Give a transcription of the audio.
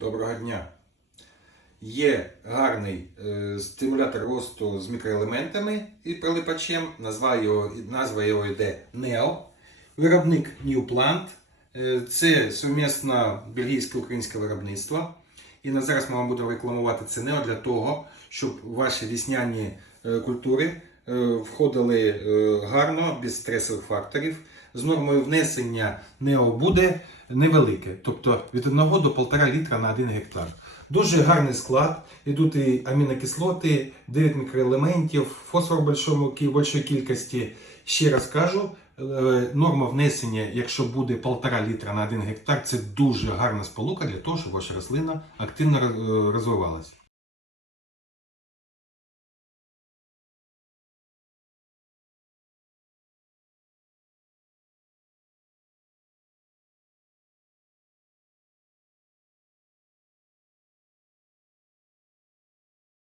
Доброго дня! Є гарний е, стимулятор росту з мікроелементами і прилипачем. Назва його, назва його йде NEO. Виробник New Plant. Е, це сумісне бельгійсько-українське виробництво. І на зараз ми вам будемо рекламувати це NEO для того, щоб ваші вісняні е, культури входили е, гарно, без стресових факторів. З нормою внесення НЕО буде невелике, тобто від 1 до 1,5 літра на 1 гектар. Дуже гарний склад. Ідуть і амінокислоти, 9 мікроелементів, фосфор в большому, кількості. Ще раз кажу, е, норма внесення, якщо буде 1,5 літра на 1 гектар, це дуже гарна сполука для того, щоб ваша рослина активно е, розвивалася.